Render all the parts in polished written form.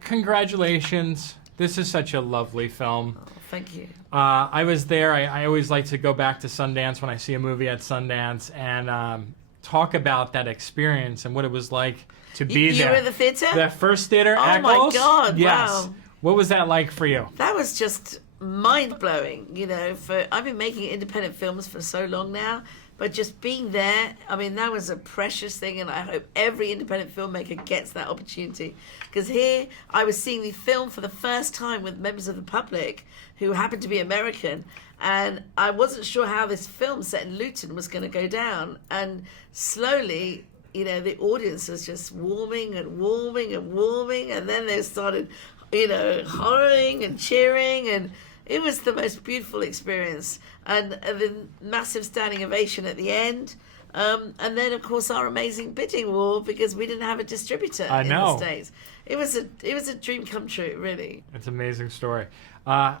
Congratulations. This is such a lovely film. Oh, thank you. I was there. I always like to go back to Sundance when I see a movie at Sundance and talk about that experience and what it was like to be there. You were in the theater? That first theater, Oh my Eccles? God, yes. wow. What was that like for you? That was just mind-blowing, you know. I've been making independent films for so long now, but just being there, I mean, that was a precious thing, and I hope every independent filmmaker gets that opportunity. Because here, I was seeing the film for the first time with members of the public who happened to be American, and I wasn't sure how this film set in Luton was going to go down. And slowly, you know, the audience was just warming and warming and warming, and then they started, you know, hollering and cheering, and it was the most beautiful experience. And the massive standing ovation at the end. And then, of course, our amazing bidding war because we didn't have a distributor in the States. It was a dream come true, really. It's an amazing story. How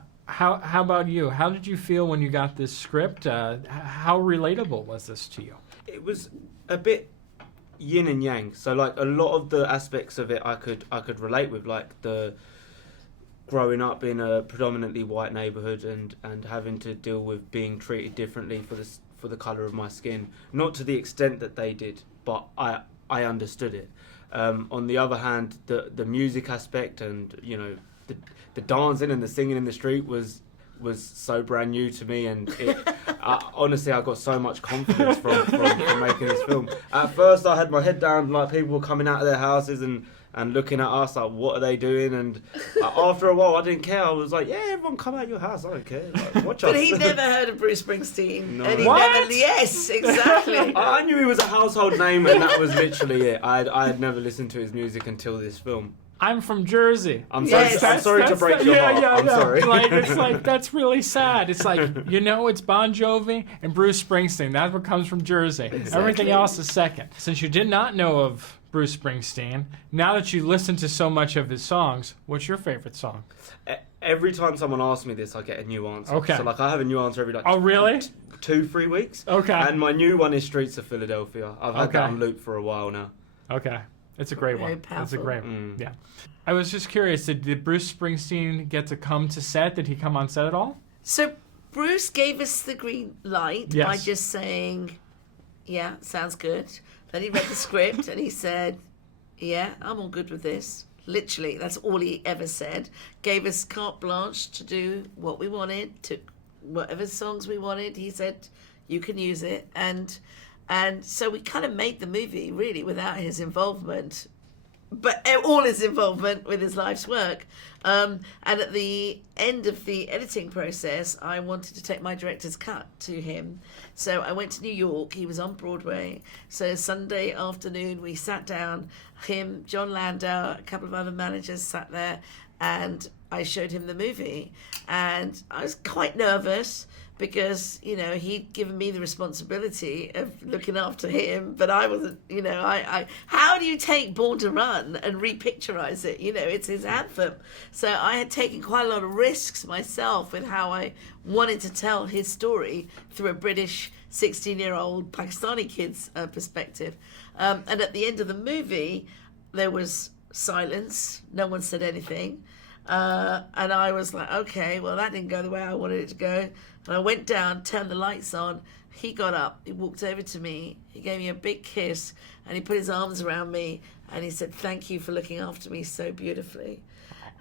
about you? How did you feel when you got this script? How relatable was this to you? It was a bit yin and yang. So like a lot of the aspects of it I could relate with, like the growing up in a predominantly white neighborhood and having to deal with being treated differently for the color of my skin. Not to the extent that they did, but I understood it. On the other hand, the music aspect and, you know, the dancing and the singing in the street was so brand new to me, and honestly, I got so much confidence from making this film. At first, I had my head down, like people were coming out of their houses and looking at us like, what are they doing? And after a while, I didn't care. I was like, yeah, everyone come out of your house. I don't care. Like, watch us. But he never heard of Bruce Springsteen. No. And he What? never, yes, exactly. I knew he was a household name, and that was literally it. I had never listened to his music until this film. I'm from Jersey. I'm Yes. sorry to break your heart. I'm sorry. Like, it's like, that's really sad. It's like, you know, it's Bon Jovi and Bruce Springsteen. That's what comes from Jersey. Exactly. Everything else is second. Since you did not know of Bruce Springsteen, now that you listen to so much of his songs, what's your favorite song? Every time someone asks me this, I get a new answer. Okay. So like I have a new answer every like Oh, really? 2-3 weeks. Okay. And my new one is Streets of Philadelphia. I've had that on loop for a while now. Okay. It's a great Very one. It's a powerful. great one. Yeah. I was just curious, did Bruce Springsteen get to come to set? Did he come on set at all? So Bruce gave us the green light Yes. by just saying, yeah, sounds good. Then he read the script and he said, yeah, I'm all good with this. Literally, that's all he ever said. Gave us carte blanche to do what we wanted, to whatever songs we wanted. He said, you can use it. And so we kind of made the movie really without his involvement, but all his involvement with his life's work. And at the end of the editing process, I wanted to take my director's cut to him. So I went to New York. He was on Broadway. So Sunday afternoon, we sat down, him, John Landau, a couple of other managers sat there, and I showed him the movie. And I was quite nervous because, you know, he'd given me the responsibility of looking after him, but I wasn't, you know, I how do you take Born to Run and repicturize it? You know, it's his anthem. So I had taken quite a lot of risks myself with how I wanted to tell his story through a British 16-year-old Pakistani kid's perspective. And at the end of the movie, there was silence. No one said anything. And I was like, okay, well, that didn't go the way I wanted it to go. And I went down, turned the lights on. He got up, he walked over to me, he gave me a big kiss, and he put his arms around me, and he said, thank you for looking after me so beautifully.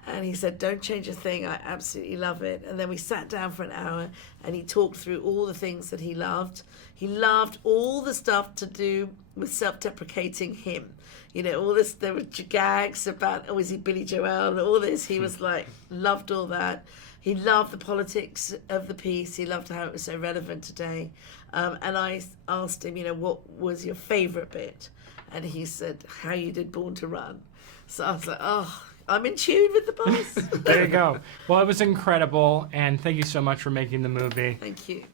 And he said, don't change a thing, I absolutely love it. And then we sat down for an hour, and he talked through all the things that he loved. He loved all the stuff to do with self-deprecating him. You know, all this, there were gags about, oh, is he Billy Joel, and all this. He was like, loved all that. He loved the politics of the piece. He loved how it was so relevant today. And I asked him, you know, what was your favourite bit? And he said, how you did Born to Run. So I was like, oh, I'm in tune with the boss. There you go. Well, it was incredible, and thank you so much for making the movie. Thank you.